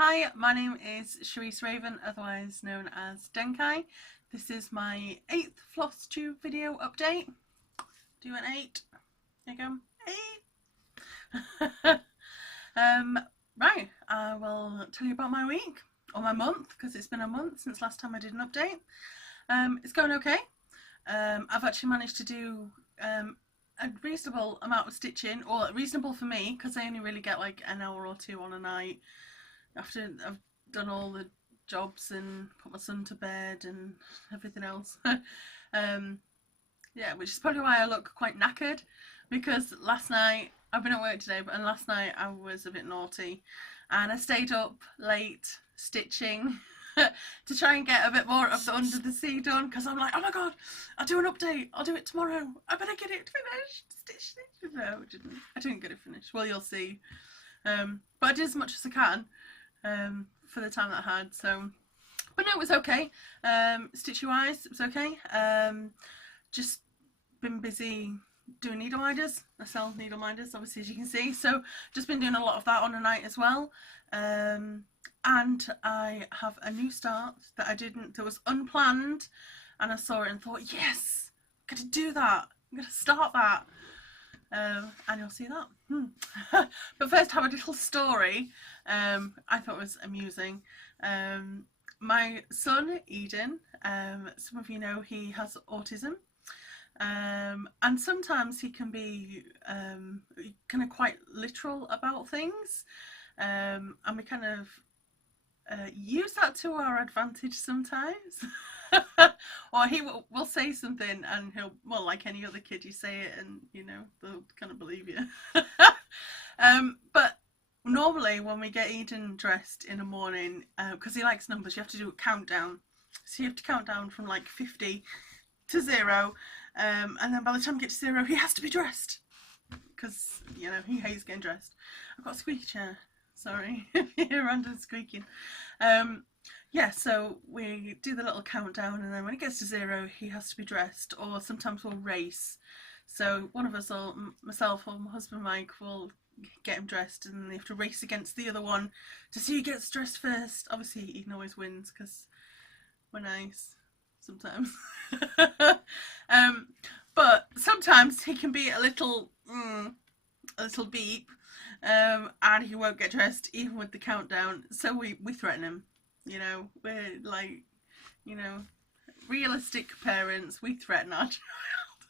Hi, my name is Charisse Raven, otherwise known as Denkai. This is my 8th Flosstube video update. Do an 8. There you go. 8! Right, I will tell you about my week, or my month, because it's been a month since last time I did an update. It's going okay. I've actually managed to do a reasonable amount of stitching, or reasonable for me, because I only really get like an hour or two on a night after I've done all the jobs and put my son to bed and everything else. Yeah, which is probably why I look quite knackered, because last night, I've been at work today, but last night I was a bit naughty and I stayed up late stitching to try and get a bit more of the under the sea done, because I'm like, oh my god, I'll do an update, I'll do it tomorrow, I better get it finished. Stitch. No, I didn't get it finished. Well, you'll see. But I did as much as I can for the time that I had. So, but no, it was okay. Stitchy wise, it was okay. Just been busy doing needle minders. I sell needle minders, obviously, as you can see. So just been doing a lot of that on a night as well. And I have a new start that was unplanned, and I saw it and thought, yes, I'm gonna do that. I'm gonna start that. And you'll see that. But first, I have a little story I thought was amusing. My son Eden, some of you know he has autism, and sometimes he can be kind of quite literal about things, and we kind of use that to our advantage sometimes. Or he will say something and he'll, well, like any other kid, you say it and you know they'll kind of believe you. But normally when we get Eden dressed in the morning, because he likes numbers, you have to do a countdown. So you have to count down from like 50 to 0, and then by the time you get to 0 he has to be dressed, because you know he hates getting dressed. I've got a squeaky chair, sorry if you hear random squeaking. Yeah, so we do the little countdown, and then when it gets to 0 he has to be dressed, or sometimes we'll race. So one of us, or myself or my husband Mike, will get him dressed, and they have to race against the other one to see who gets dressed first. Obviously Eden always wins because we're nice sometimes. But sometimes he can be a little beep, and he won't get dressed even with the countdown, so we threaten him. You know, we're like, you know, realistic parents, we threaten our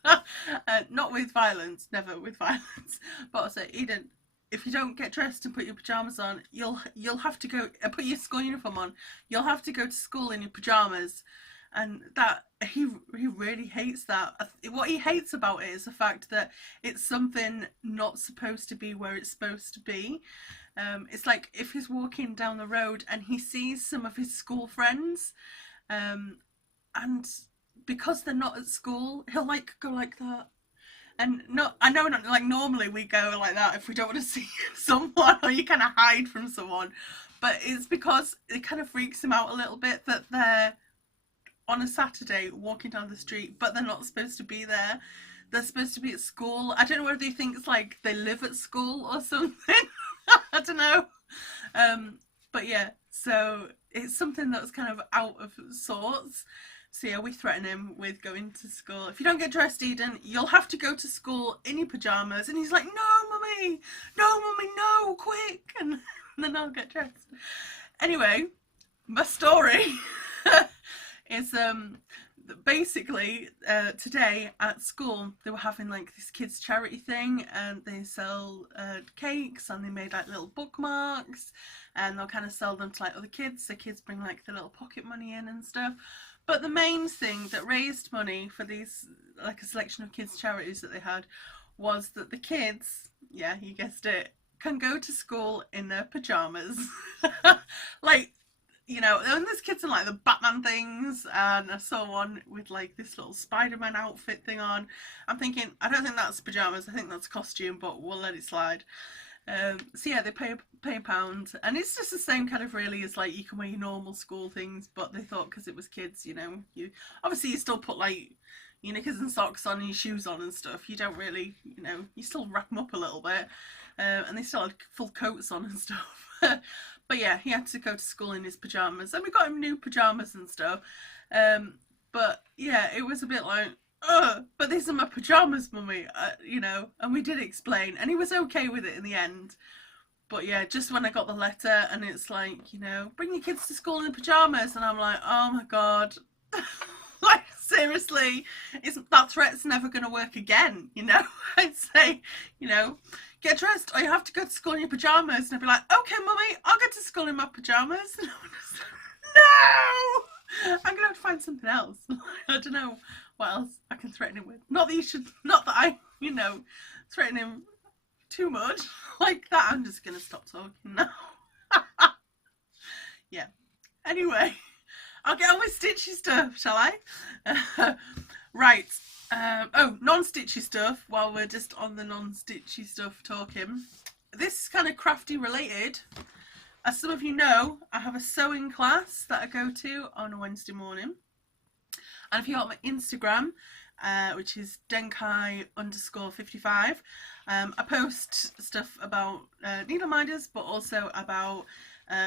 child. Not with violence, never with violence, but also, Eden, if you don't get dressed and put your pajamas on, you'll have to go put your school uniform on. You'll have to go to school in your pajamas, and that he really hates that. What he hates about it is the fact that it's something not supposed to be where it's supposed to be. It's like if he's walking down the road and he sees some of his school friends, and because they're not at school, he'll like go like that. And not, I know, not like normally we go like that if we don't want to see someone, or you kind of hide from someone, but it's because it kind of freaks him out a little bit that they're on a Saturday walking down the street, but they're not supposed to be there. They're supposed to be at school. I don't know whether he thinks like they live at school or something. I don't know. But yeah, so it's something that's kind of out of sorts. So yeah, we threaten him with going to school. If you don't get dressed, Eden, you'll have to go to school in your pajamas. And he's like, no, mummy, no, quick. And then I'll get dressed. Anyway, my story is basically today at school they were having like this kids charity thing, and they sell cakes, and they made like little bookmarks, and they'll kind of sell them to like other kids, so kids bring like the little pocket money in and stuff. But the main thing that raised money for these, like a selection of kids charities that they had, was that the kids, yeah, you guessed it, can go to school in their pajamas. Like, you know, and there's kids in like the Batman things, and I saw one with like this little Spider-Man outfit thing on. I'm thinking, I don't think that's pajamas, I think that's costume, but we'll let it slide. So yeah, they pay a pound, and it's just the same kind of really as like you can wear your normal school things, but they thought because it was kids, you know, you obviously you still put like your knickers and socks on and your shoes on and stuff. You don't really, you still wrap them up a little bit. And they still had full coats on and stuff. But yeah, he had to go to school in his pyjamas. And we got him new pyjamas and stuff. But yeah, it was a bit like, but these are my pyjamas, mummy, and we did explain. And he was okay with it in the end. But yeah, just when I got the letter and it's like, bring your kids to school in pyjamas. And I'm like, oh my God. Like, seriously, that threat's never going to work again, I'd say, get dressed or you have to go to school in your pyjamas. And I'd be like, okay, mummy, I'll get to school in my pyjamas. And I'm just like, no! I'm going to have to find something else. I don't know what else I can threaten him with. Not that I, threaten him too much like that. I'm just gonna stop talking now. Yeah, anyway, I'll get on with stitchy stuff, shall I? Right, non-stitchy stuff. While we're just on the non-stitchy stuff talking, this is kind of crafty related. As some of you know, I have a sewing class that I go to on a Wednesday morning, and if you're on my Instagram, which is denkai_55. I post stuff about needle minders, but also about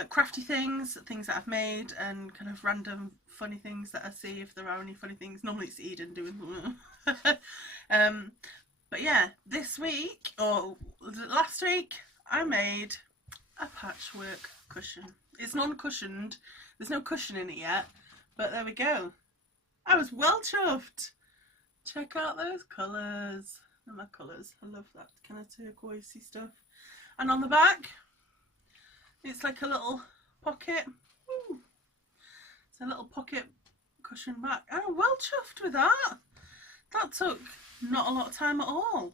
crafty things that I've made, and kind of random funny things that I see, if there are any funny things. Normally it's Eden doing but yeah, this week, or last week, I made a patchwork cushion. It's non-cushioned, there's no cushion in it yet, but there we go. I was well chuffed. Check out those colours. They're my colours. I love that kind of turquoisey stuff. And on the back, it's like a little pocket. Ooh. It's a little pocket cushion back. I'm well chuffed with that. That took not a lot of time at all.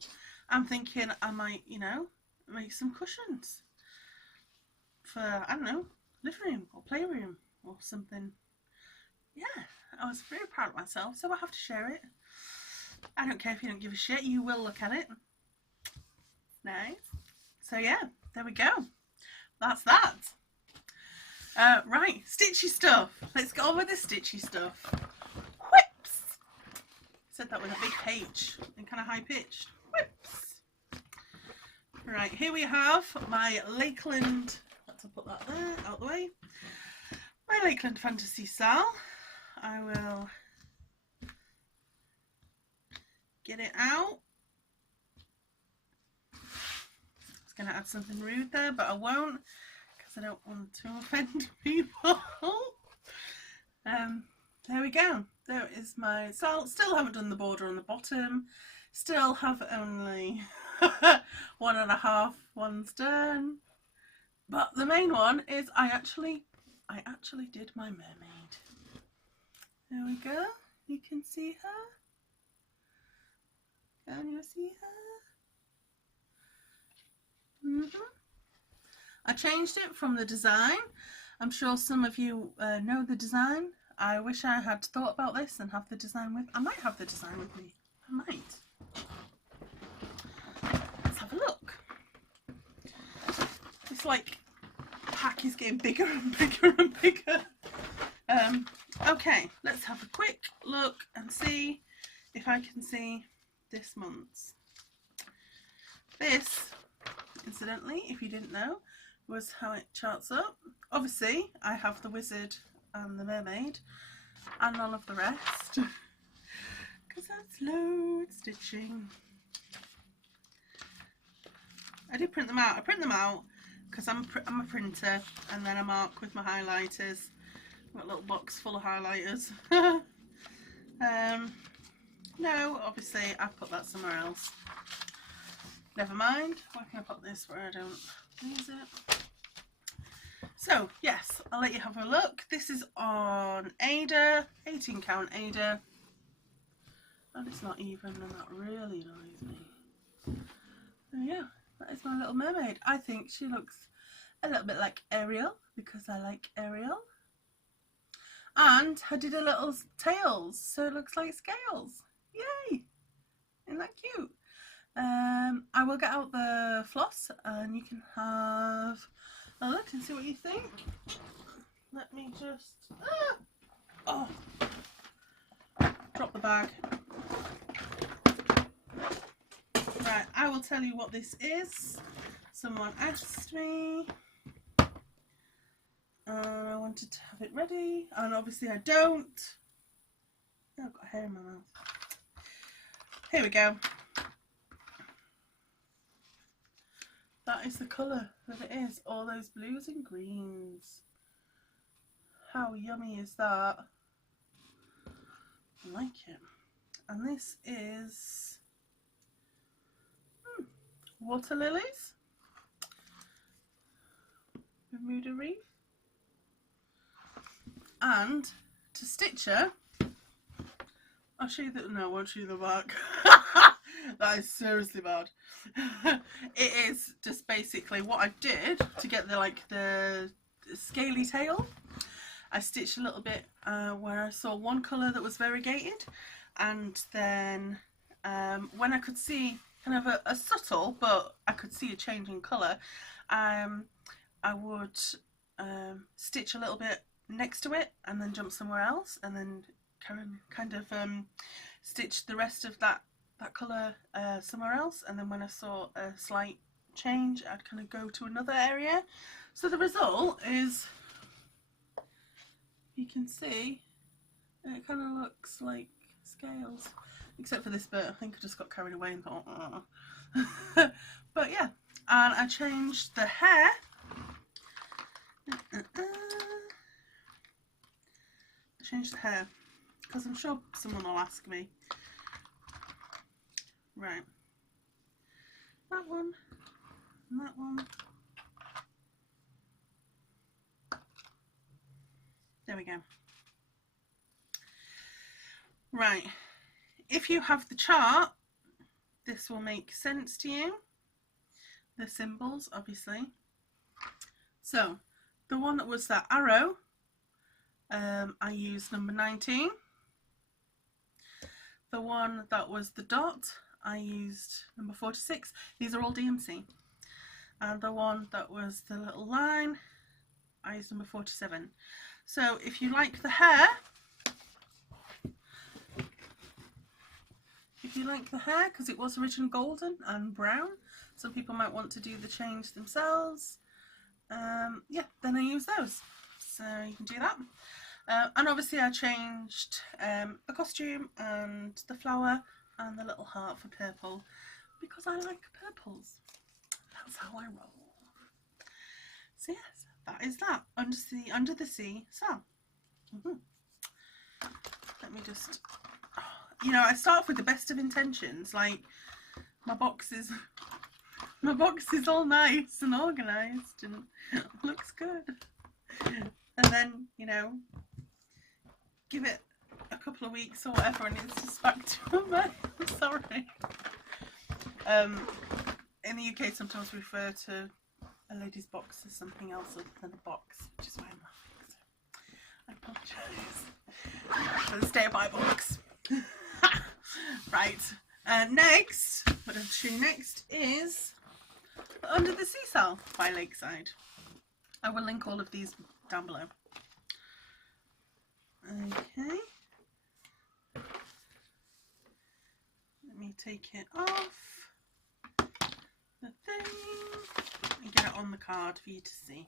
I'm thinking I might, make some cushions for, I don't know, living room or playroom or something. Yeah, I was very proud of myself, so I have to share it. I don't care if you don't give a shit, you will look at it. Nice. So yeah, there we go. That's that. Right, stitchy stuff. Let's get on with the stitchy stuff. Whips! Said that with a big H and kind of high pitched. Whips! Right, here we have my Lakeland, let's put that there, out the way. My Lakeland Fantasy Sal. I will get it out. I was going to add something rude there, but I won't, because I don't want to offend people. There we go. There is my salt. Still haven't done the border on the bottom. Still have only 1.5 ones done. But the main one is I actually did my mermaid. There we go. You can see her. Can you see her? I changed it from the design. I'm sure some of you know the design. I wish I had thought about this and have the design with. I might have the design with me. I might. Let's have a look. It's like the pack is getting bigger and bigger and bigger. Okay, let's have a quick look and see if I can see this month's. This, incidentally, if you didn't know, was how it charts up. Obviously, I have the wizard and the mermaid and none of the rest because that's load stitching. I did print them out. I print them out because I'm a printer, and then I mark with my highlighters. I've got a little box full of highlighters. No, obviously I've put that somewhere else. Never mind. Where can I put this where I don't lose it? So yes, I'll let you have a look. This is on Ada, 18 count Ada, and it's not even, and that really annoys me. So yeah, that is my little mermaid. I think she looks a little bit like Ariel because I like Ariel. And I did a little tails, so it looks like scales. Yay! Isn't that cute? I will get out the floss and you can have a look and see what you think. Let me just... Oh! Drop the bag. Right, I will tell you what this is. Someone asked me. I wanted to have it ready, and obviously I don't. Oh, I've got hair in my mouth. Here we go. That is the colour that it is. All those blues and greens. How yummy is that? I like it. And this is water lilies. Bermuda reef. And to stitch her, I'll show you the, no, I won't show you the back. That is seriously bad. It is just basically what I did to get the scaly tail. I stitched a little bit where I saw one colour that was variegated, and then when I could see kind of a subtle, but I could see a change in colour, I would stitch a little bit next to it and then jump somewhere else, and then kind of stitch the rest of that colour somewhere else, and then when I saw a slight change I'd kind of go to another area. So the result is, you can see it kind of looks like scales, except for this bit. I think I just got carried away and thought, oh. But yeah, and I changed the hair. I changed the hair because I'm sure someone will ask me. Right, that one and that one. There we go. Right, if you have the chart, this will make sense to you. The symbols, obviously. So, the one that was that arrow, I used number 19. The one that was the dot, I used number 46. These are all DMC. And the one that was the little line, I used number 47. So if you like the hair, because it was originally golden and brown, some people might want to do the change themselves. Yeah, then I use those. So you can do that. And obviously I changed the costume and the flower and the little heart for purple, because I like purples. That's how I roll. So yes, that is that. Under the sea cell. Let me just, you know, I start off with the best of intentions. Like, my box is all nice and organised and looks good. And then, you know, give it a couple of weeks or whatever and it's just back to a mess. I'm sorry. In the UK sometimes we refer to a lady's box as something else other than a box, which is why I'm laughing. So I apologise for the stay by box. Right, next, what I'm show you next is Under the Sea Cell by Lakeside. I will link all of these down below. Okay, let me take it off the thing and get it on the card for you to see.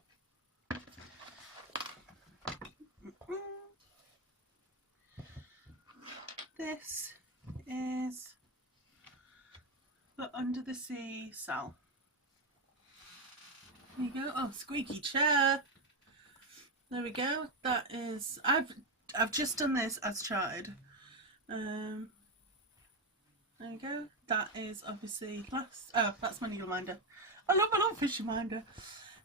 This is the Under the Sea Cell. There you go. Oh, squeaky chair. There we go. That is, I've just done this as charted. There we go. That is obviously last. Oh, that's my needle minder. I love fish minder.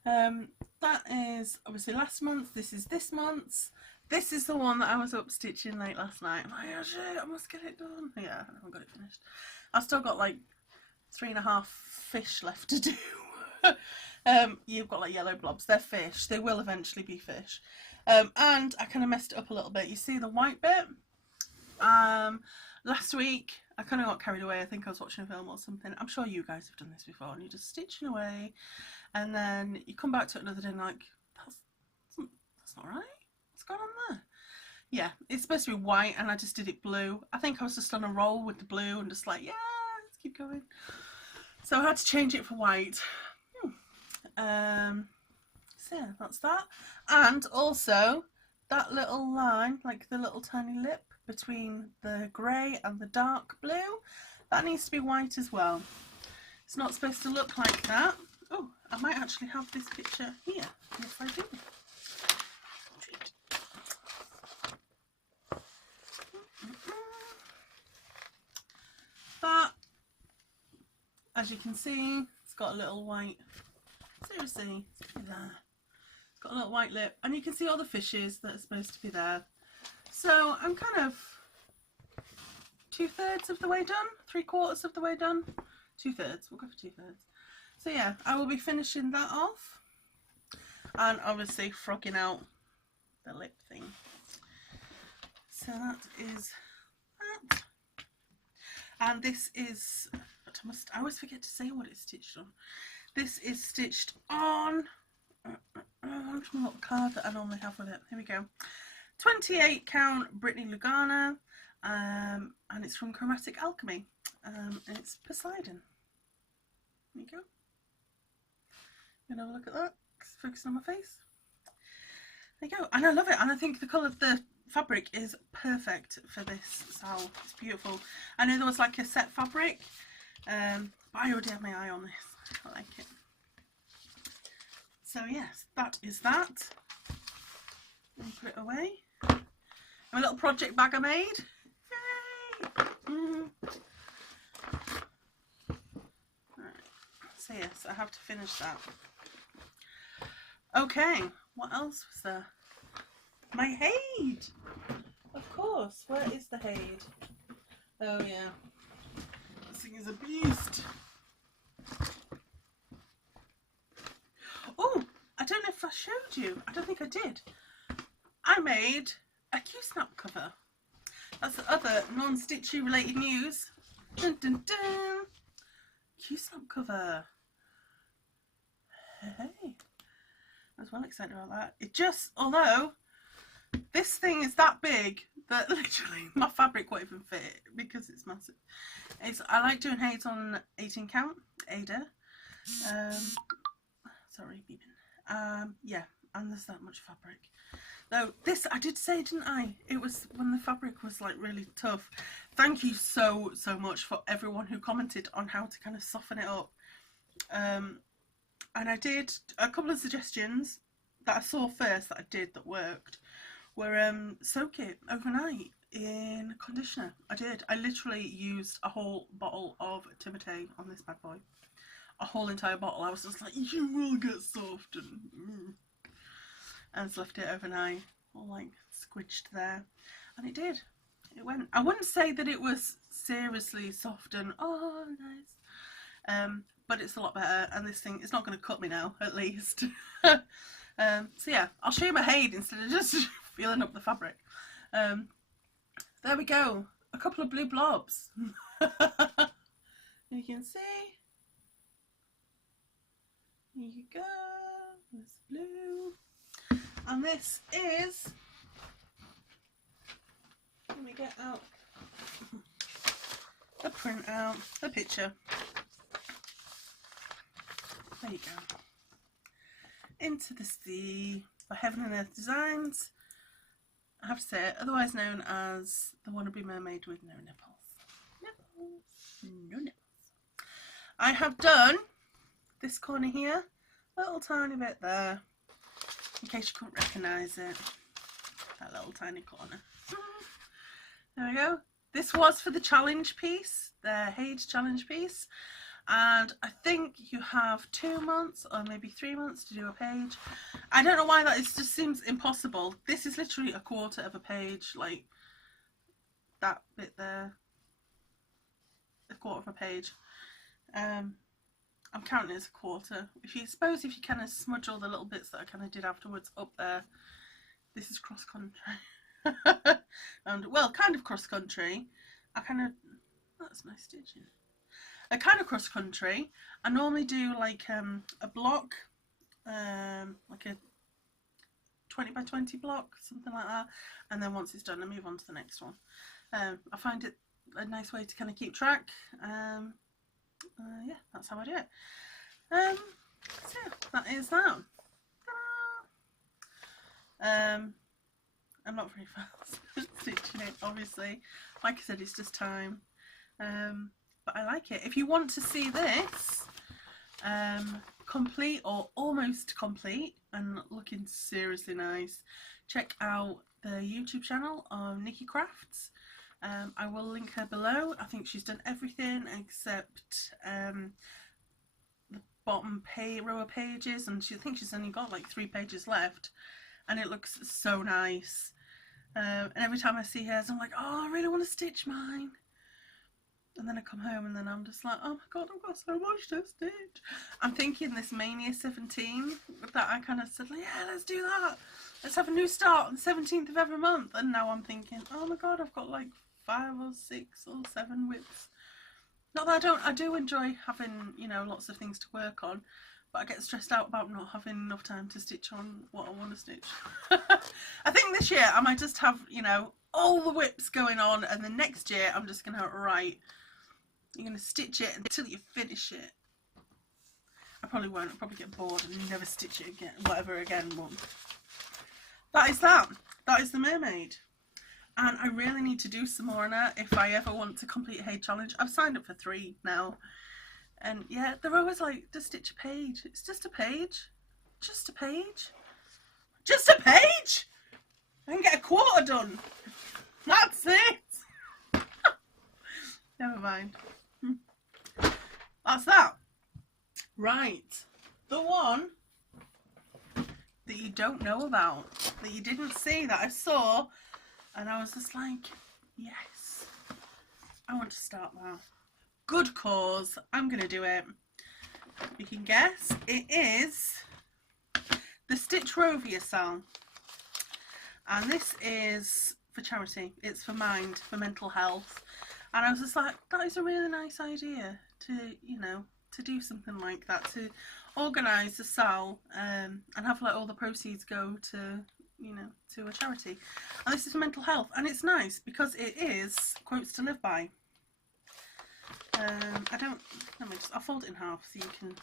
That is obviously last month. This is this month's. This is the one that I was up stitching late last night. I'm like, oh shit, I must get it done. Yeah, I haven't got it finished. I've still got like 3.5 fish left to do. You've got like yellow blobs. They're fish. They will eventually be fish. And I kind of messed it up a little bit. You see the white bit? Last week I kind of got carried away. I think I was watching a film or something. I'm sure you guys have done this before, and you're just stitching away and then you come back to it another day and like, that's not right. What's going on there? Yeah, it's supposed to be white and I just did it blue. I think I was just on a roll with the blue and just like, yeah, let's keep going. So I had to change it for white. So yeah, that's that. And also that little line, like the little tiny lip between the grey and the dark blue, that needs to be white as well. It's not supposed to look like that. Oh, I might actually have this picture here. Yes, I do. That, as you can see, it's got a little white, seriously, it's there. It's got a little white lip, and you can see all the fishes that are supposed to be there. So I'm kind of 2/3 of the way done, 3/4 of the way done, 2/3, we'll go for 2/3. So yeah, I will be finishing that off, and obviously frogging out the lip thing. So that is that. And this is, I always forget to say what it's stitched on. This is stitched on, where's my little card that I normally have with it? Here we go. 28 count Brittany Lugana, and it's from Chromatic Alchemy, and it's Poseidon. There you go. You know, look at that. It's focusing on my face. There you go. And I love it. And I think the colour of the fabric is perfect for this style. It's beautiful. I know there was like a set fabric, but I already have my eye on this. I like it. So yes, that is that. Let me put it away. My little project bag I made. Yay! Right. So yes, I have to finish that. Okay, what else was there? My Haid! Of course, where is the Haid? Oh yeah, this thing is a beast. Oh, I don't know if I showed you. I don't think I did. I made a Q-snap cover. That's the other non-stitchy related news. Dun, dun, dun. Q-snap cover. Hey, I was well excited about that. It just, although this thing is that big that literally my fabric won't even fit because it's massive. I like doing Haids on 18 count, Ada. Sorry, beeping. Yeah, and there's that much fabric. Though this, I did say, didn't I? It was when the fabric was like really tough. Thank you so much for everyone who commented on how to kind of soften it up. And I did a couple of suggestions that I saw first that I did that worked were soak it overnight in conditioner. I did. I literally used a whole bottle of Timotei on this bad boy. A whole entire bottle. I was just like, you will get soft, and just left it overnight, all like squidged there, and it did. It went. I wouldn't say that it was seriously soft and oh nice, but it's a lot better. And this thing, it's not going to cut me now, at least. So yeah, I'll show you my Haid instead of just feeling up the fabric. There we go. A couple of blue blobs. You can see. Here you go. There's blue. And this is, let me get out the print out, the picture. There you go. Into the Sea by Heaven and Earth Designs. I have to say it, otherwise known as the wannabe mermaid with no nipples. No nipples. I have done this corner here, a little tiny bit there, in case you couldn't recognise it. That little tiny corner. There we go. This was for the challenge piece, the Haid challenge piece. And I think you have 2 months or maybe 3 months to do a page. I don't know why that is, just seems impossible. This is literally a quarter of a page, like that bit there. A quarter of a page. I'm counting it as a quarter. If you kind of smudge all the little bits that I kind of did afterwards up there, this is cross country. And well, kind of cross country. That's nice stitching. A kind of cross country. I normally do like a block, like a 20 by 20 block, something like that, and then once it's done I move on to the next one. I find it a nice way to kind of keep track. Yeah, that's how I do it. So yeah, that is that. I'm not very fast stitching it, obviously. Like I said, it's just time. But I like it. If you want to see this complete or almost complete and looking seriously nice, check out the YouTube channel of Nikki Crafts. I will link her below. I think she's done everything except the bottom row of pages, and I think she's only got like 3 pages left, and it looks so nice. And every time I see hers I'm like, oh, I really want to stitch mine. And then I come home and then I'm just like, oh my god, I've got so much to stitch. I'm thinking this Mania 17 that I kind of said, like, yeah, let's do that. Let's have a new start on the 17th of every month. And now I'm thinking, oh my god, I've got like 5 or 6 or 7 whips. Not that I do enjoy having, you know, lots of things to work on, but I get stressed out about not having enough time to stitch on what I want to stitch. I think this year I might just have, you know, all the whips going on, and the next year I'm just going to, right, you're going to stitch it until you finish it. I probably won't. I'll probably get bored and never stitch it again, whatever again. But that is that. That is the mermaid. And I really need to do some more on her if I ever want to complete a Hay challenge. I've signed up for 3 now. And yeah, they're always like, just stitch a page. It's just a page. Just a page. Just a page! I can get a quarter done. That's it. Never mind. That's that. Right. The one that you don't know about, that you didn't see, that I saw, and I was just like, yes, I want to start that. Good cause. I'm going to do it. You can guess. It is the Stitch Rovia Cell. And this is for charity. It's for mind, for mental health. And I was just like, that is a really nice idea to, you know, to do something like that, to organise a cell and have like all the proceeds go to, you know, to a charity. And this is for mental health, and it's nice because it is quotes to live by. I'll fold it in half so you can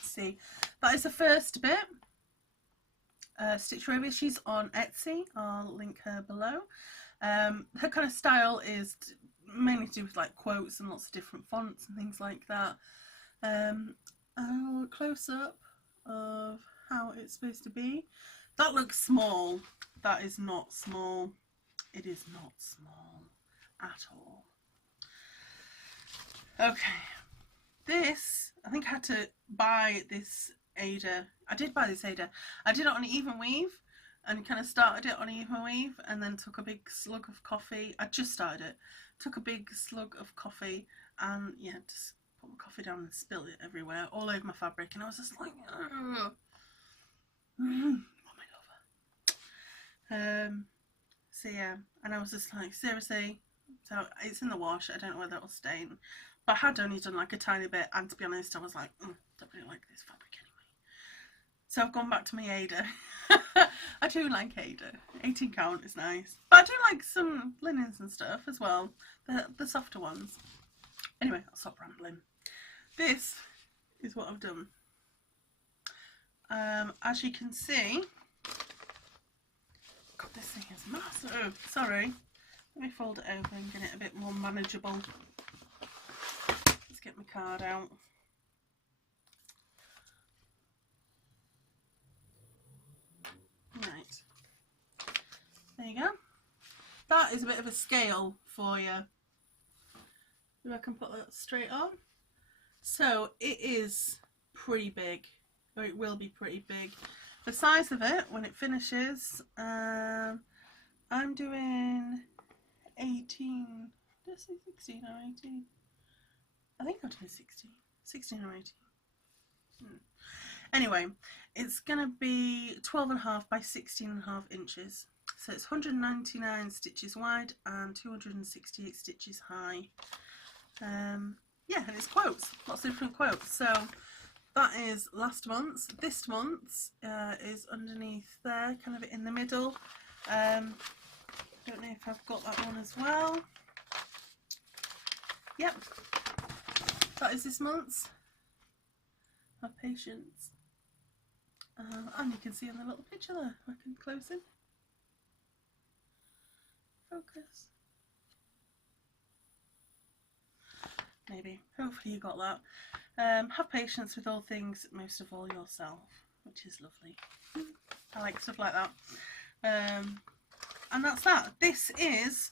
see. That is the first bit. Stitch Rovia, she's on Etsy. I'll link her below. Her kind of style is mainly to do with like quotes and lots of different fonts and things like that. A close up of how it's supposed to be. That looks small. That is not small. It is not small at all. Okay, this, I think I had to buy this Ada. I did buy this Ada. I did it on even weave and kind of started it on even weave and then took a big slug of coffee. I just started it. Took a big slug of coffee and yeah, just put my coffee down and spilled it everywhere, all over my fabric, and I was just like, oh my lover. So yeah, and I was just like, seriously. So it's in the wash. I don't know whether it'll stain. But I had only done like a tiny bit, and to be honest, I was like, don't really like this fabric anyway. So I've gone back to my Ada. I do like Ada. 18 count is nice. But I do like some linens and stuff as well. The softer ones. Anyway, I'll stop rambling. This is what I've done. As you can see, God, this thing is massive. Sorry. Let me fold it over and get it a bit more manageable. Let's get my card out. Right. There you go. That is a bit of a scale for you. If I can put that straight on. So it is pretty big, or it will be pretty big. The size of it when it finishes, I'm doing 18. Did I say 16 or 18? I think I'm doing 16. 16 or 18. Anyway, it's going to be 12.5 by 16.5 inches. So it's 199 stitches wide and 268 stitches high. Yeah, and it's quotes, lots of different quotes. So that is last month's. This month's is underneath there, kind of in the middle. Don't know if I've got that one as well. Yep, that is this month's. Have patience. And you can see in the little picture there, I can close in. Focus. Maybe. Hopefully you got that. Have patience with all things, most of all yourself, which is lovely. I like stuff like that. And that's that. This is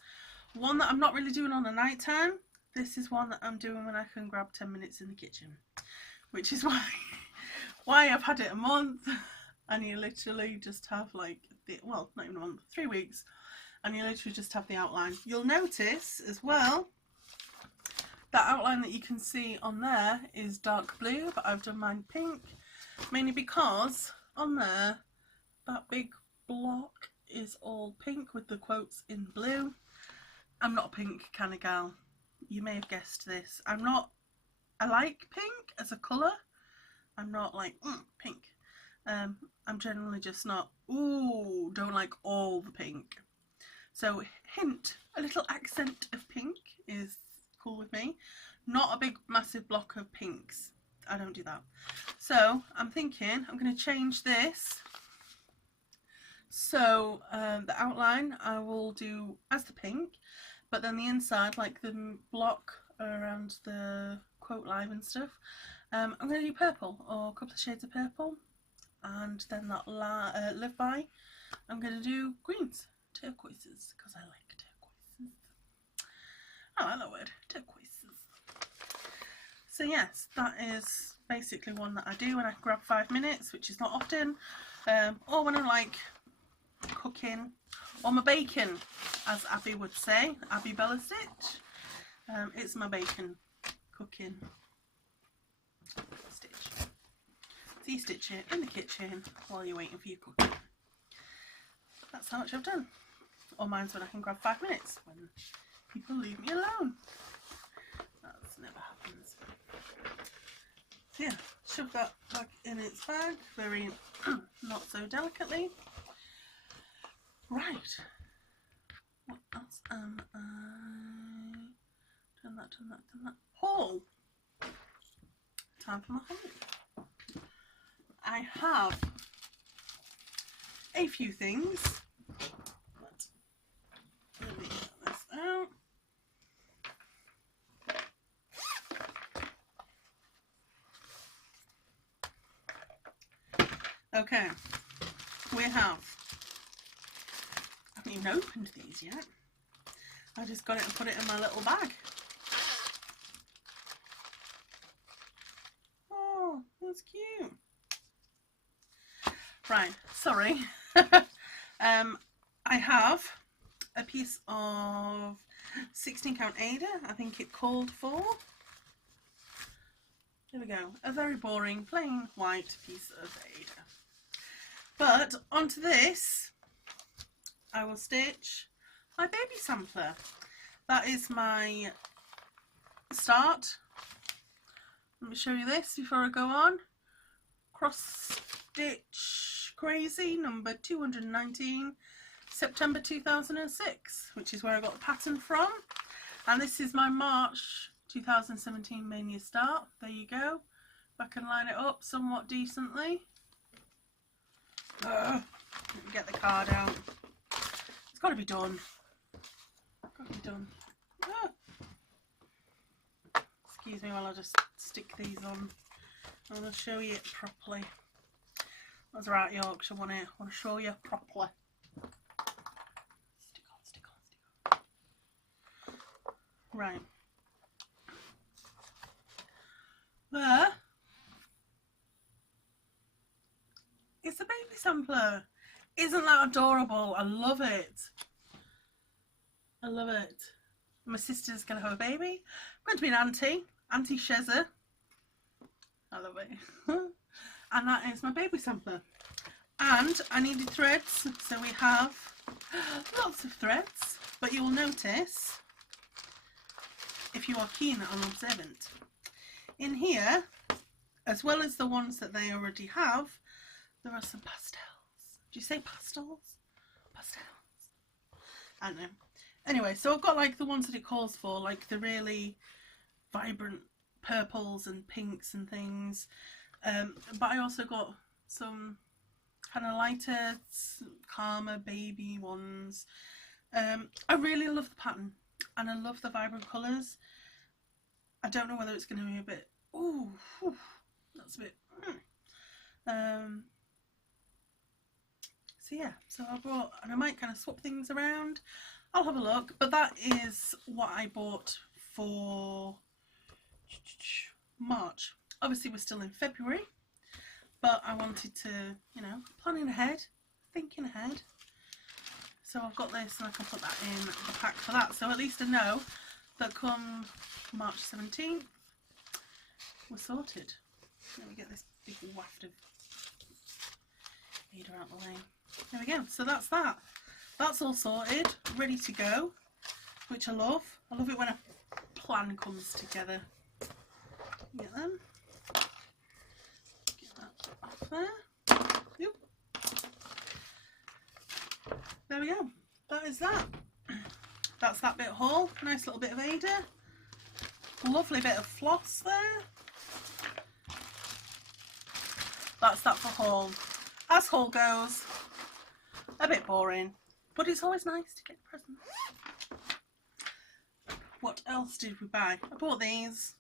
one that I'm not really doing on a night time. This is one that I'm doing when I can grab 10 minutes in the kitchen, which is why I've had it a month, and you literally just have like well, not even a month, 3 weeks, and you literally just have the outline. You'll notice as well that outline that you can see on there is dark blue, but I've done mine pink, mainly because on there that big block is all pink with the quotes in blue. I'm not a pink kind of gal. You may have guessed this. I like pink as a colour. I'm not like pink. I'm generally just not, don't like all the pink. So hint, a little accent of pink is cool with me. Not a big massive block of pinks. I don't do that. So I'm thinking I'm going to change this. So the outline I will do as the pink, but then the inside, like the block around the quote line and stuff, I'm going to do purple, or a couple of shades of purple, and then that live by, I'm going to do greens, turquoises, because I like turquoises. I like that word, turquoises. So yes, that is basically one that I do when I grab 5 minutes, which is not often, or when I'm like cooking, or my bacon, as Abby would say, Abby Bella Stitch. It's my bacon cooking stitch. So you stitch it in the kitchen while you're waiting for your cooking. That's how much I've done. Or mine's when I can grab 5 minutes, when people leave me alone. That never happens. So yeah, shove that back in its bag, very not so delicately. Right. What else am I? Turn that. Haul. Time for my haul. I have a few things. Let me get this out. Okay, we have, I haven't even opened these yet. I just got it and put it in my little bag. Oh, that's cute. Right, sorry. I have a piece of 16 count Ada, I think it called for. There we go, a very boring plain white piece of Ada. But onto this, I will stitch my baby sampler. That is my start. Let me show you this before I go on. Cross Stitch Crazy number 219, September 2006, which is where I got the pattern from. And this is my March 2017 Mania start. There you go. If I can line it up somewhat decently. Let me get the card out. It's got to be done. Got to be done. Excuse me while I just stick these on. I want to show you it properly. That's right, Yorkshire. I want to show you properly. Stick on. Right. There is the baby sampler. Isn't that adorable? I love it. I love it. My sister's going to have a baby. I'm going to be an auntie. Auntie Shezza. I love it. And that is my baby sampler. And I needed threads. So we have lots of threads. But you will notice, if you are keen and observant, in here as well as the ones that they already have, there are some pastels. Do you say pastels? Pastels. I don't know. Anyway, so I've got like the ones that it calls for, like the really vibrant purples and pinks and things. But I also got some kind of lighter, calmer baby ones. I really love the pattern and I love the vibrant colours. I don't know whether it's going to be a bit, ooh, whew, that's a bit, so yeah, so I bought, and I might kind of swap things around. I'll have a look, but that is what I bought for March. Obviously we're still in February, but I wanted to, you know, planning ahead, thinking ahead. So I've got this and I can put that in the pack for that. So at least I know that come March 17th, we're sorted. Let me get this big waft of Ada out the way. There we go. So that's that. That's all sorted, ready to go, which I love. I love it when a plan comes together. Get them. Get that off there. Yep. There we go. That is that. That's that bit haul. Nice little bit of Ada. Lovely bit of floss there. That's that for haul. As haul goes, a bit boring, but it's always nice to get presents. What else did we buy? I bought these.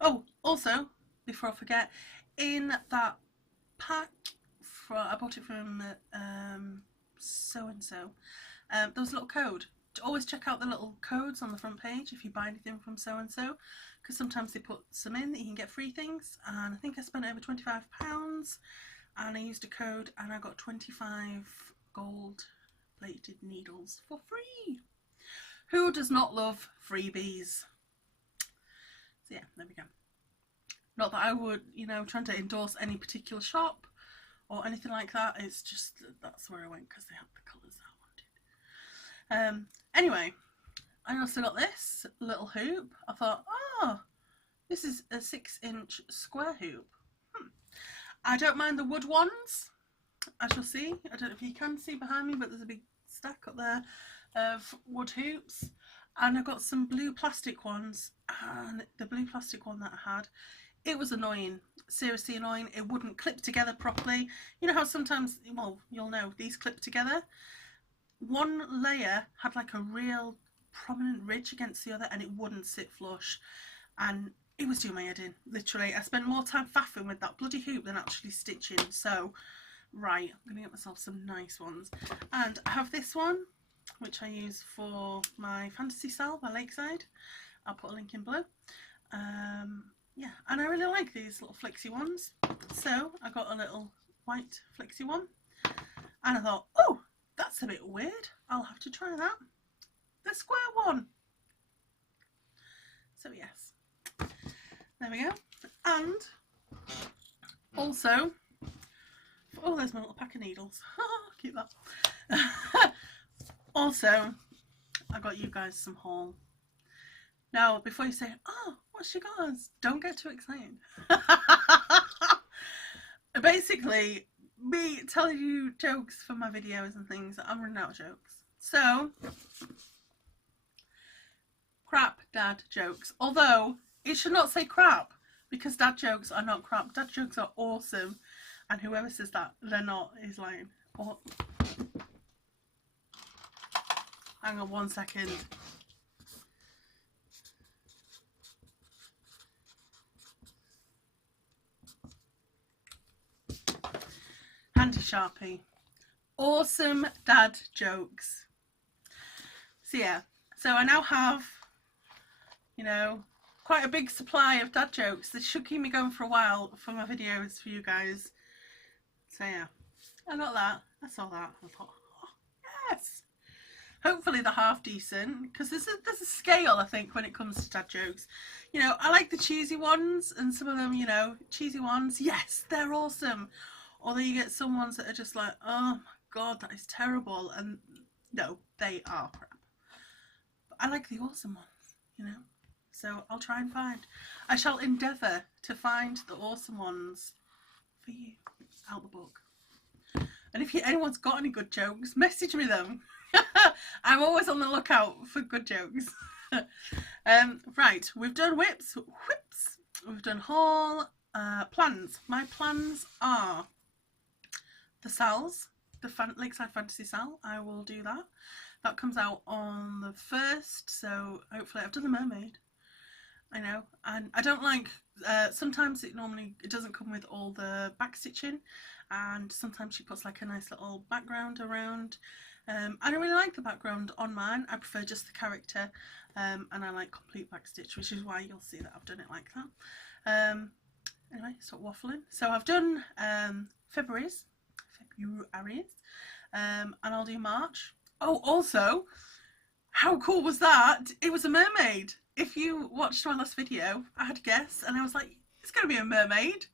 Oh, also, before I forget, in that pack, I bought it from so-and-so, there was a little code. To always check out the little codes on the front page if you buy anything from so-and-so, because sometimes they put some in that you can get free things, and I think I spent over £25 and I used a code and I got 25 gold plated needles for free. Who does not love freebies? So yeah, there we go. Not that I would, you know, trying to endorse any particular shop or anything like that. It's just that's where I went because they had the colours I wanted. Anyway, I also got this little hoop. I thought, oh, this is a 6-inch square hoop. I don't mind the wood ones, as you'll see. I don't know if you can see behind me, but there's a big stack up there of wood hoops. And I got some blue plastic ones, and the blue plastic one that I had, it was annoying. Seriously annoying. It wouldn't clip together properly. You know how sometimes, well, you'll know, these clip together. One layer had like a real prominent ridge against the other, and it wouldn't sit flush. And it was doing my head in, literally. I spent more time faffing with that bloody hoop than actually stitching. So, right, I'm going to get myself some nice ones. And I have this one, which I use for my fantasy cell by Lakeside. I'll put a link in below. Yeah, and I really like these little flexy ones. So, I got a little white flexy one. And I thought, oh, that's a bit weird. I'll have to try that. The square one. So, yes. There we go. And also, oh, there's my little pack of needles. Keep that. Also, I got you guys some haul. Now, before you say, oh, what's she got us? Don't get too excited. Basically, me telling you jokes for my videos and things, I'm running out of jokes. So, crap dad jokes. Although, it should not say crap, because dad jokes are not crap. Dad jokes are awesome, and whoever says that, they're not, is lying. Oh. Hang on 1 second. Handy Sharpie. Awesome dad jokes. So yeah, so I now have, you know, quite a big supply of dad jokes. This should keep me going for a while for my videos for you guys. So yeah, I got that. I saw that. I thought, oh, yes. Hopefully they're half decent, because there's a scale, I think, when it comes to dad jokes. You know, I like the cheesy ones, and some of them, you know, cheesy ones, yes, they're awesome. Although you get some ones that are just like, oh my god, that is terrible, and no, they are crap. But I like the awesome ones, you know. So I'll try and find. I shall endeavour to find the awesome ones for you out the book. And if anyone's got any good jokes, message me them. I'm always on the lookout for good jokes. Right, we've done whips. We've done haul. Plans. My plans are the Sal's, the Lakeside Fantasy Sal. I will do that. That comes out on the 1st, so hopefully I've done the mermaid. I know, and I don't like, sometimes it doesn't come with all the back stitching, and sometimes she puts like a nice little background around. I don't really like the background on mine. I prefer just the character, and I like complete back stitch, which is why you'll see that I've done it like that. Anyway, stop waffling. So I've done February's, and I'll do March. Oh, also, how cool was that? It was a mermaid. If you watched my last video, I had a guess, and I was like, it's going to be a mermaid.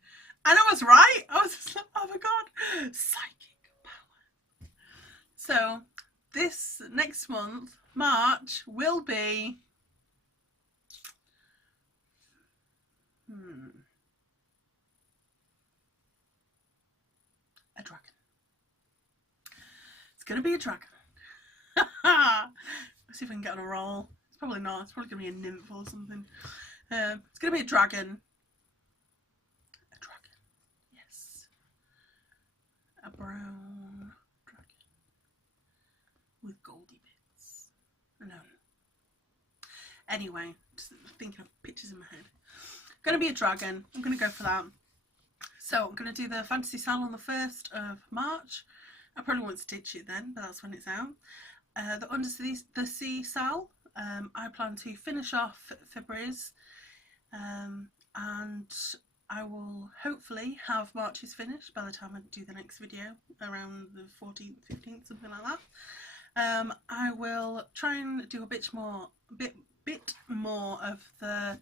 And I was right. I was just like, oh my god, psychic power. So this next month, March, will be a dragon. It's going to be a dragon. Let's see if I can get on a roll. It's probably not. It's probably going to be a nymph or something. It's going to be a dragon. A dragon. Yes. A brown dragon. With goldy bits. No. Anyway, just thinking of pictures in my head. Going to be a dragon. I'm going to go for that. So I'm going to do the Fantasy Sal on the 1st of March. I probably won't stitch it then, but that's when it's out. The Under the Sea Sal, I plan to finish off February's, and I will hopefully have March's finished by the time I do the next video, around the 14th, 15th, something like that. I will try and do a bit more of the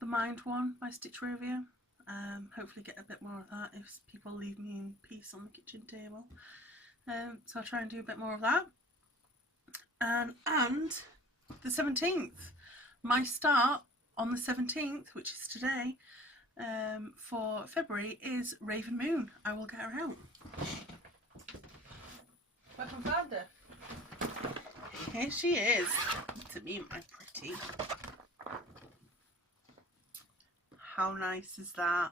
Mind one by Stitch Rovia. Hopefully get a bit more of that if people leave me in peace on the kitchen table. So I'll try and do a bit more of that. And the 17th, my start on the 17th, which is today, for February, is Raven Moon. I will get her out. Welcome, Flounder. Here she is. To me, my pretty. How nice is that?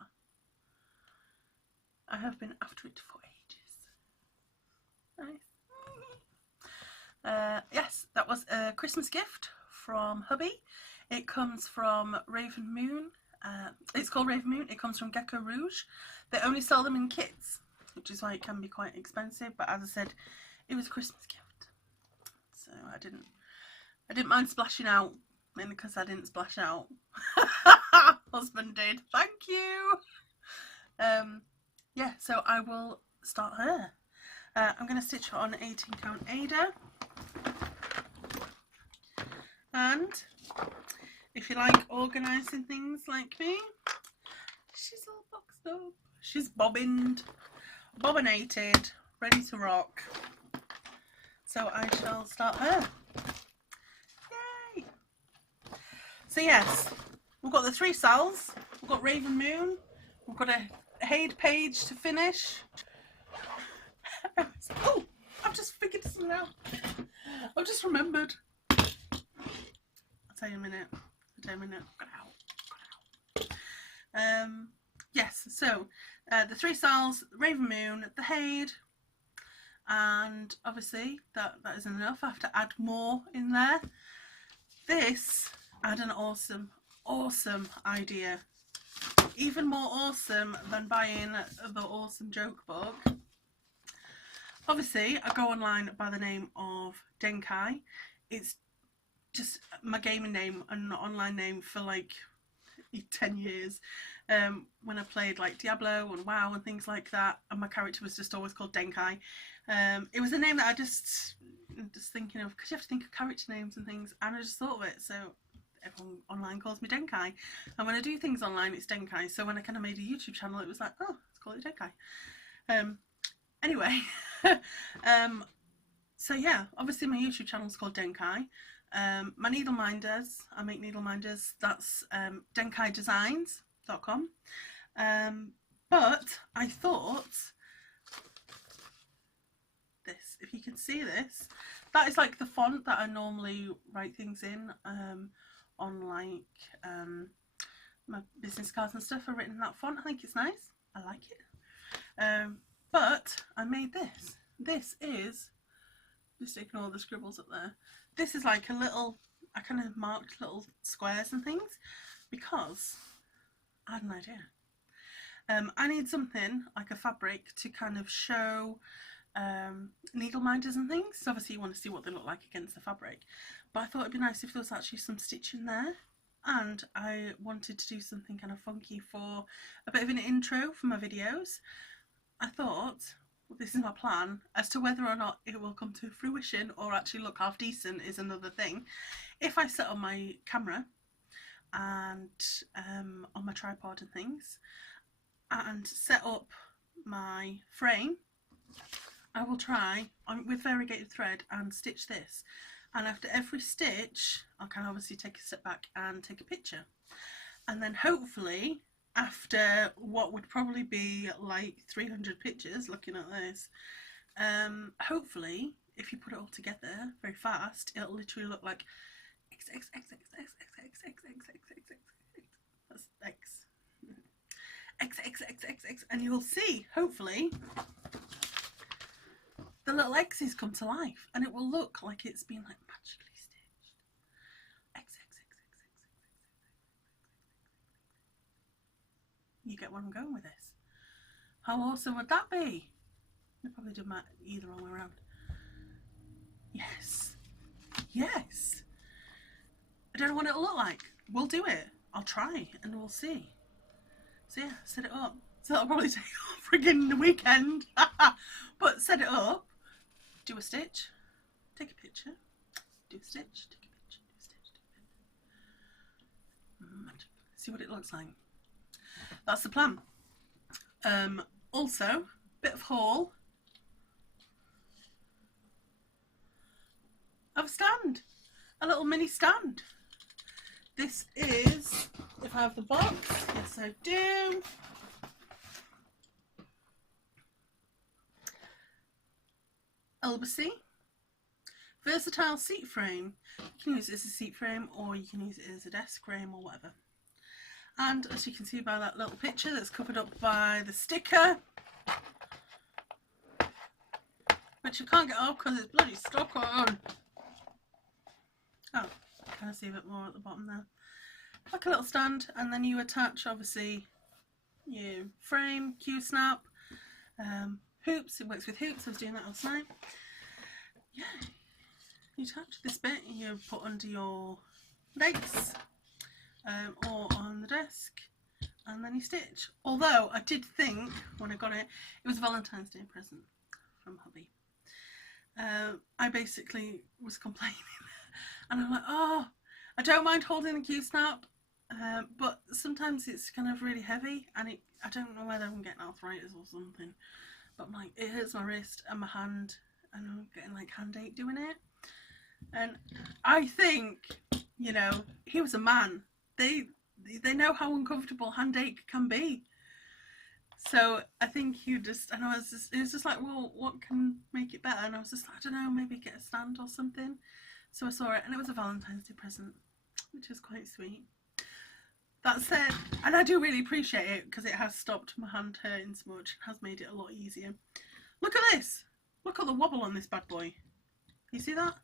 I have been after it for ages. Nice. Yes, that was a Christmas gift from hubby. It comes from Raven Moon. It's called Raven Moon. It comes from Gecko Rouge. They only sell them in kits, which is why it can be quite expensive. But as I said, it was a Christmas gift, so I didn't mind splashing out. Mainly because I didn't splash out. Husband did. Thank you. Yeah, so I will start her. I'm going to stitch her on 18 count Ada. And if you like organising things like me, she's all boxed up. She's bobbinated, ready to rock. So I shall start her. Yay! So yes, we've got the 3 Sals, we've got Raven Moon, we've got a Haid page to finish. Oh, I've just figured something out. I've just remembered. I'll tell you in a minute. Got out. Yes, so the 3 Sals, Raven Moon, the Haid, and obviously that isn't enough. I have to add more in there. This, I had an awesome idea. Even more awesome than buying the awesome joke book. Obviously, I go online by the name of Denkai. It's just my gaming name and online name for like 10 years. When I played like Diablo and WoW and things like that, and my character was just always called Denkai. It was a name that I just thinking of, because you have to think of character names and things, and I just thought of it. So everyone online calls me Denkai, and when I do things online, it's Denkai. So when I kind of made a YouTube channel, it was like, oh, let's call it Denkai. Anyway, so yeah, obviously my YouTube channel is called Denkai. My needle minders, I make needle minders, that's denkaidesigns.com. But I thought this, if you can see this, that is like the font that I normally write things in on like my business cards and stuff are written in that font. I think it's nice. I like it. But I made this. This is, just ignore the scribbles up there. This is like a little, I kind of marked little squares and things because I had an idea. I need something like a fabric to kind of show needle minders and things. So obviously you want to see what they look like against the fabric, but I thought it'd be nice if there was actually some stitching there, and I wanted to do something kind of funky for a bit of an intro for my videos. I thought, well, this is my plan. As to whether or not it will come to fruition or actually look half decent is another thing. If I sit on my camera and on my tripod and things and set up my frame, I will try with variegated thread and stitch this, and after every stitch I can obviously take a step back and take a picture, and then hopefully after what would probably be like 300 pictures looking at this, hopefully if you put it all together very fast it'll literally look like X X X X X X X X X X X X X, that's X X X X X X, and you'll see hopefully the little X's come to life and it will look like it's been like magically stitched. X, X, X, X, X, X, X, X, X. You get where I'm going with this. How awesome would that be? I've probably done that either wrong way around. Yes. Yes. I don't know what it'll look like. We'll do it. I'll try and we'll see. So yeah, set it up. So that'll probably take a friggin' weekend. But set it up. Do a stitch, take a picture, do a stitch, take a picture, do a stitch, take a picture. Magic. See what it looks like. That's the plan. Also, bit of haul of a stand, a little mini stand. This is, if I have the box, yes I do. Elbacy versatile seat frame. You can use it as a seat frame or you can use it as a desk frame or whatever. And as you can see by that little picture that's covered up by the sticker, which I can't get off because it's bloody stuck on. Oh, can I see a bit more at the bottom there? Like a little stand, and then you attach obviously your frame, Q-snap, hoops. It works with hoops. I was doing that last night. Yeah, you attach this bit you put under your legs or on the desk, and then you stitch. Although I did think when I got it, it was a Valentine's Day present from hubby. I basically was complaining and I'm like, oh, I don't mind holding the Q-snap, but sometimes it's kind of really heavy and I don't know whether I'm getting arthritis or something. But I'm like, it hurts my wrist and my hand, and I'm getting like hand ache doing it. And I think, you know, he was a man. They know how uncomfortable hand ache can be. So I think he just, and it was just like, well, what can make it better? And I was just like, I don't know, maybe get a stand or something. So I saw it, and it was a Valentine's Day present, which is quite sweet. That said, and I do really appreciate it because it has stopped my hand hurting so much, has made it a lot easier. Look at this! Look at the wobble on this bad boy. You see that?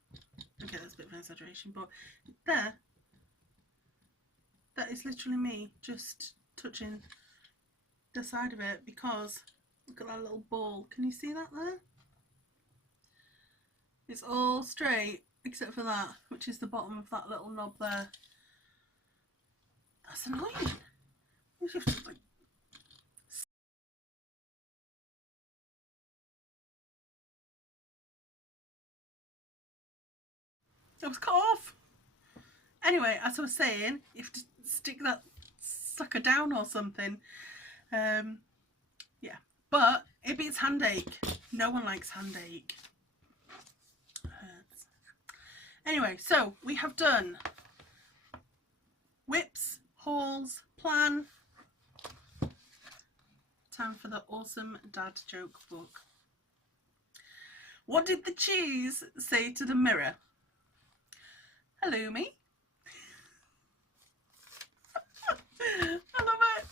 Okay, that's a bit of an exaggeration, but there, that is literally me just touching the side of it, because look at that little ball. Can you see that there? It's all straight except for that, which is the bottom of that little knob there. That's annoying. You have to, like, that was cut off. Anyway, as I was saying, you have to stick that sucker down or something. Yeah, but it beats hand ache. No one likes hand ache. Hurts. Anyway, so we have done whips, hauls, plan. Time for the awesome dad joke book. What did the cheese say to the mirror? Hello, me. I love it.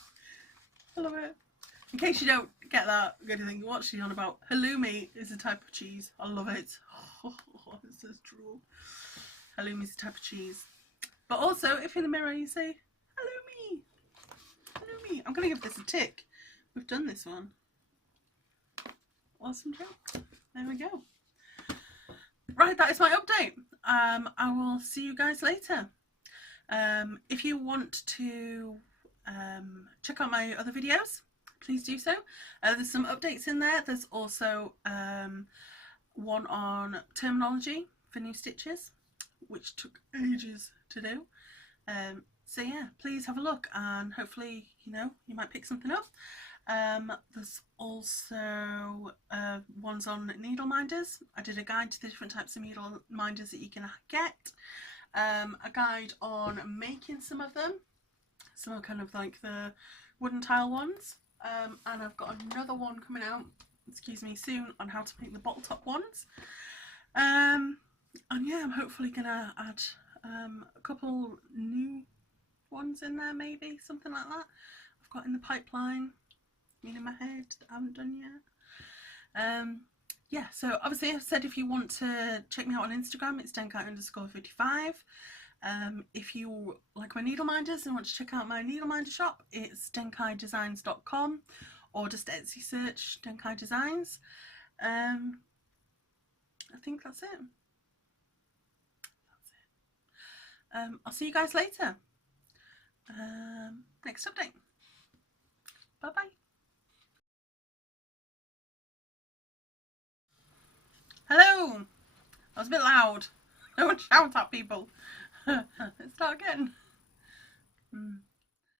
I love it. In case you don't get that, I'm going to think, what's she on about? Halloumi is a type of cheese. I love it. Oh, it's so true. Halloumi is a type of cheese. But also, if in the mirror you say, halloumi, halloumi. I'm going to give this a tick. We've done this one. Awesome joke. There we go. Right, that is my update. I will see you guys later. If you want to check out my other videos, please do so. There's some updates in there. There's also one on terminology for new stitches, which took ages to do. So yeah, please have a look and hopefully, you know, you might pick something up. There's also ones on needle minders. I did a guide to the different types of needle minders that you can get. A guide on making some of them. Some are kind of like the wooden tile ones. And I've got another one coming out, excuse me, soon on how to make the bottle top ones. And yeah, I'm hopefully gonna add a couple new ones in there, maybe something like that. I've got in the pipeline, in my head that I haven't done yet. Yeah, so obviously I've said if you want to check me out on Instagram, it's denkai_55. If you like my needle minders and want to check out my needle minder shop, it's denkaidesigns.com or just Etsy search Denkai Designs. I think that's it. I'll see you guys later. Next update. Bye bye. Hello. I was a bit loud. Don't shout at people. Let's start again.